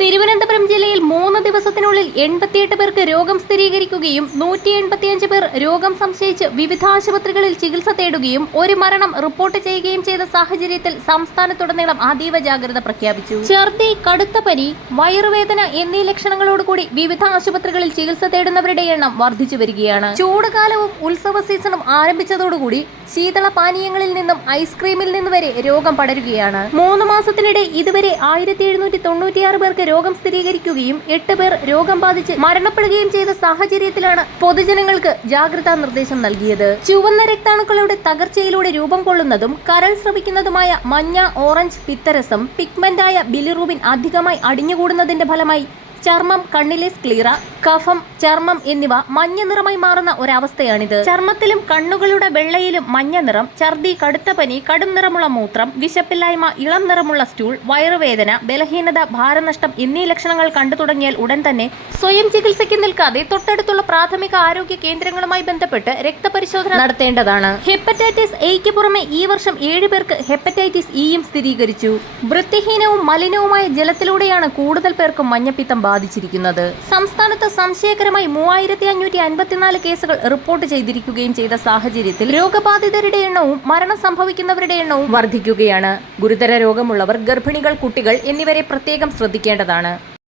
തിരുവനന്തപുരം ജില്ലയിൽ 3 ദിവസത്തിനുള്ളിൽ 88 പേർക്ക് രോഗം സ്ഥിരീകരിക്കുകയും 185 പേർ രോഗം സംശയിച്ച് വിവിധ ആശുപത്രികളിൽ ചികിത്സ തേടുകയും ഒരു മരണം റിപ്പോർട്ട് ചെയ്യുകയും ചെയ്ത സാഹചര്യത്തിൽ സംസ്ഥാനത്തുടനീളം അതീവ ജാഗ്രത പ്രഖ്യാപിച്ചു. ഛർദി, കടുത്ത പനി, വയറുവേദന എന്നീ ലക്ഷണങ്ങളോടുകൂടി വിവിധ ആശുപത്രികളിൽ ചികിത്സ തേടുന്നവരുടെ എണ്ണം വർദ്ധിച്ചു വരികയാണ്. ചൂടുകാലവും ഉത്സവ സീസണും ആരംഭിച്ചതോടുകൂടി ശീതള പാനീയങ്ങളിൽ നിന്നും ഐസ്ക്രീമിൽ നിന്ന് വരെ രോഗം പടരുകയാണ്. 3 മാസത്തിനിടെ ഇതുവരെ 1796 പേർക്ക് രോഗം സ്ഥിരീകരിക്കുകയും 8 പേർ രോഗം ബാധിച്ച് മരണപ്പെടുകയും ചെയ്ത സാഹചര്യത്തിലാണ് പൊതുജനങ്ങൾക്ക് ജാഗ്രതാ നിർദ്ദേശം നൽകിയത്. ചുവന്ന രക്താണുക്കളുടെ തകർച്ചയിലൂടെ രൂപം കൊള്ളുന്നതും കരൾ സ്രവിക്കുന്നതുമായ മഞ്ഞ, ഓറഞ്ച് പിത്തരസം, പിഗ്മെന്റായ ബിലിറൂബിൻ അധികമായി അടിഞ്ഞുകൂടുന്നതിന്റെ ഫലമായി ചർമ്മം, കണ്ണിലെ സ്ക്ലീറ, കഫം, ചർമ്മം എന്നിവ മഞ്ഞ നിറമായി മാറുന്ന ഒരവസ്ഥയാണിത്. ചർമ്മത്തിലും കണ്ണുകളുടെ വെള്ളയിലും മഞ്ഞ നിറം, ഛർദി, കടുത്ത പനി, കടും നിറമുള്ള മൂത്രം, വിശപ്പില്ലായ്മ, ഇളം നിറമുള്ള സ്റ്റൂൾ, വയറുവേദന, ബലഹീനത, ഭാരനഷ്ടം എന്നീ ലക്ഷണങ്ങൾ കണ്ടു തുടങ്ങിയാൽ ഉടൻ തന്നെ സ്വയം ചികിത്സയ്ക്ക് നിൽക്കാതെ തൊട്ടടുത്തുള്ള പ്രാഥമിക ആരോഗ്യ കേന്ദ്രങ്ങളുമായി ബന്ധപ്പെട്ട് രക്തപരിശോധന നടത്തേണ്ടതാണ്. ഹെപ്പറ്റൈറ്റിസ് എയ്ക്ക് പുറമെ ഈ വർഷം 7 പേർക്ക് ഹെപ്പറ്റൈറ്റിസ് ഇയും സ്ഥിരീകരിച്ചു. വൃത്തിഹീനവും മലിനവുമായ ജലത്തിലൂടെയാണ് കൂടുതൽ പേർക്കും മഞ്ഞപ്പിത്തം ബാധിച്ചിരിക്കുന്നത്. സംസ്ഥാനത്ത് സംശയകരമായി 3554 കേസുകൾ റിപ്പോർട്ട് ചെയ്തിരിക്കുകയും ചെയ്ത സാഹചര്യത്തിൽ രോഗബാധിതരുടെ എണ്ണവും മരണം സംഭവിക്കുന്നവരുടെ എണ്ണവും വർദ്ധിക്കുകയാണ്. ഗുരുതര രോഗമുള്ളവർ, ഗർഭിണികൾ, കുട്ടികൾ എന്നിവരെ പ്രത്യേകം ശ്രദ്ധിക്കേണ്ടതാണ്.